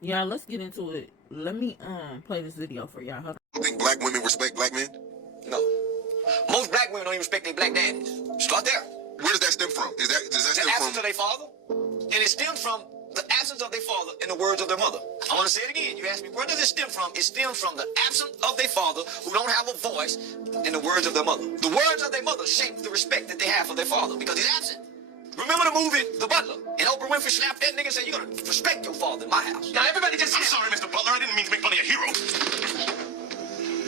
Yeah, let's get into it. Let me play this video for y'all. Hold You think black women respect black men? No. Most black women don't even respect their black daddies. Start there. Where does that stem from? Does that The stem absence from? of their father, and it stems from the absence of their father in the words of their mother. I want to say it again. You asked me, where does it stem from? It stems from the absence of their father who don't have a voice in the words of their mother. The words of their mother shape the respect that they have for their father because he's absent. Remember the movie The Butler? And Oprah Winfrey slapped that nigga and said, you're going to respect your father in my house. Now everybody just... I'm sorry, Mr. Butler. I didn't mean to make fun of your hero.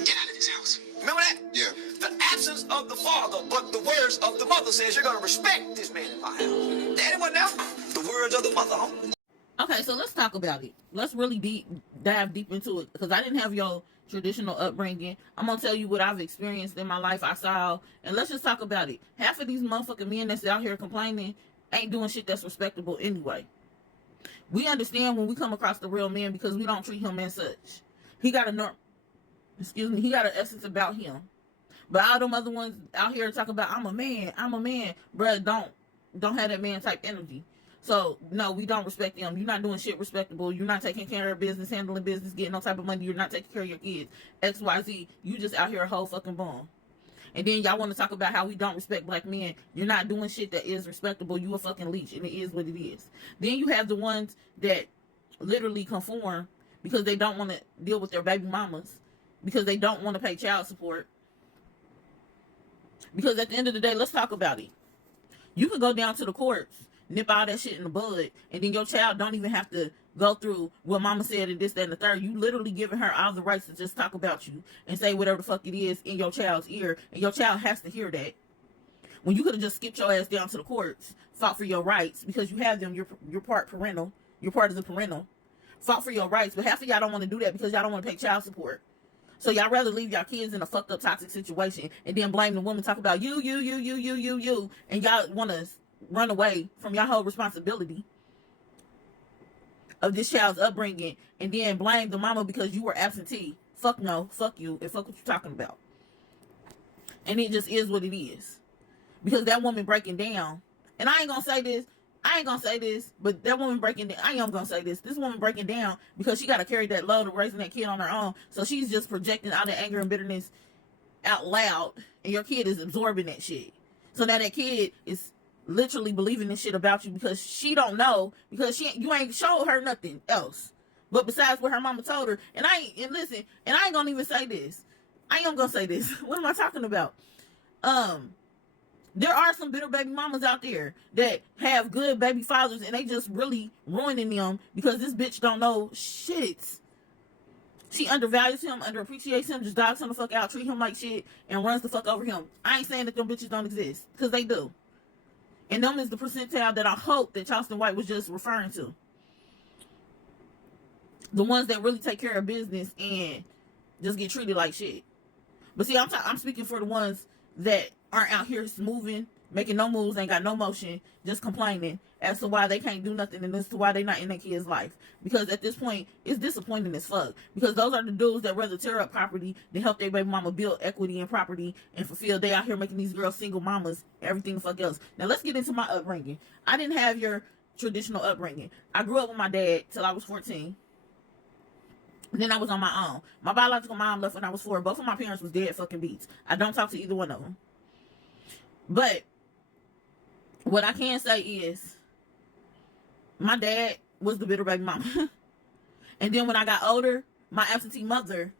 Get out of this house. Remember that? Yeah. The absence of the father, but the words of the mother says you're going to respect this man in my house. Daddy wasn't there. The words of the mother, homie. Okay, so let's talk about it. Let's really dive deep into it because I didn't have your traditional upbringing. I'm gonna tell you what I've experienced in my life. I saw, and let's just talk about it. Half of these motherfucking men that's out here complaining ain't doing shit that's respectable anyway. We understand when we come across the real man because we don't treat him as such. He got a he got an essence about him. But all them other ones out here talk about I'm a man, bruh. Don't have that man type energy. So, no, we don't respect them. You're not doing shit respectable. You're not taking care of business, handling business, getting no type of money. You're not taking care of your kids. XYZ. You just out here a whole fucking bum. And then y'all want to talk about how we don't respect black men. You're not doing shit that is respectable. You a fucking leech, and it is what it is. Then you have the ones that literally conform because they don't want to deal with their baby mamas, because they don't want to pay child support. Because at the end of the day, let's talk about it. You can go down to the courts, nip all that shit in the bud, and then your child don't even have to go through what mama said and this, that, and the third. You literally giving her all the rights to just talk about you and say whatever the fuck it is in your child's ear, and your child has to hear that. When you could have just skipped your ass down to the courts, fought for your rights because you have them, you're part parental, you're part of the parental, fought for your rights, but half of y'all don't want to do that because y'all don't want to pay child support. So y'all rather leave y'all kids in a fucked up toxic situation and then blame the woman, talk about you, and y'all want to run away from your whole responsibility of this child's upbringing and then blame the mama because you were absentee. Fuck no, fuck you, and fuck what you're talking about. And it just is what it is. Because that woman breaking down, and I ain't gonna say this, but that woman breaking down, I am gonna say this woman breaking down because she gotta carry that load of raising that kid on her own, so she's just projecting all that anger and bitterness out loud, and your kid is absorbing that shit. So now that kid is literally believing this shit about you because she don't know, because you ain't showed her nothing else but besides what her mama told her. And I ain't gonna even say this. I am gonna say this. What am I talking about? There are some bitter baby mamas out there that have good baby fathers and they just really ruining them because this bitch don't know shit. She undervalues him, underappreciates him, just dogs him the fuck out, treat him like shit, and runs the fuck over him. I ain't saying that them bitches don't exist, because they do. And them is the percentile that I hope that Charleston White was just referring to. The ones that really take care of business and just get treated like shit. But see, I'm speaking for the ones that aren't out here moving, making no moves, ain't got no motion, just complaining as to why they can't do nothing and as to why they not in their kid's life. Because at this point, it's disappointing as fuck. Because those are the dudes that rather tear up property than help their baby mama build equity and property and fulfill. They out here making these girls single mamas, everything the fuck else. Now let's get into my upbringing. I didn't have your traditional upbringing. I grew up with my dad till I was 14. And then I was on my own. My biological mom left when I was 4. Both of my parents was dead fucking beats. I don't talk to either one of them. But what I can say is my dad was the bitter baby mama. And then when I got older, my absentee mother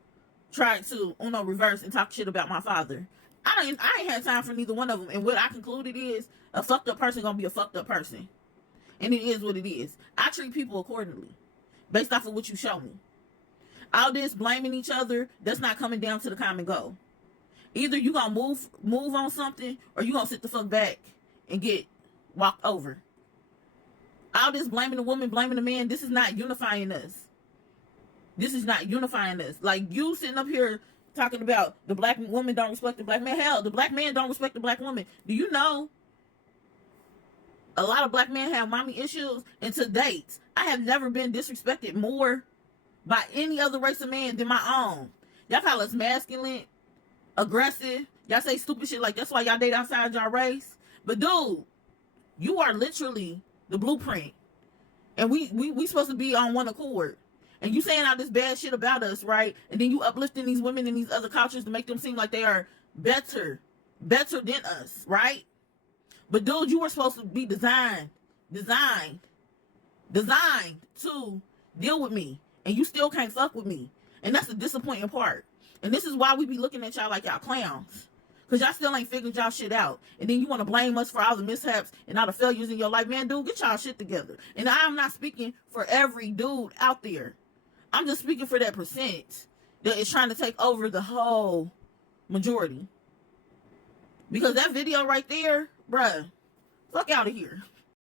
tried to reverse and talk shit about my father. I ain't had time for neither one of them. And what I concluded is a fucked up person gonna be a fucked up person. And it is what it is. I treat people accordingly based off of what you show me. All this blaming each other, that's not coming down to the common goal. Either you gonna move on something, or you gonna sit the fuck back and get walked over. All this blaming the woman, blaming the man, this is not unifying us. This is not unifying us. Like, you sitting up here talking about the black woman don't respect the black man. Hell, the black man don't respect the black woman. Do you know a lot of black men have mommy issues? And to date, I have never been disrespected more by any other race of man than my own. Y'all call us masculine, aggressive. Y'all say stupid shit like that's why y'all date outside y'all race. But dude, you are literally the blueprint. And we supposed to be on one accord. and you saying all this bad shit about us, right? And then you uplifting these women in these other cultures to make them seem like they are better than us, right? But dude, you were supposed to be designed to deal with me, and you still can't fuck with me. And that's the disappointing part. And this is why we be looking at y'all like y'all clowns. Because y'all still ain't figured y'all shit out. And then you want to blame us for all the mishaps and all the failures in your life. Man, dude, get y'all shit together. And I'm not speaking for every dude out there. I'm just speaking for that percent that is trying to take over the whole majority. Because that video right there, bruh, fuck out of here.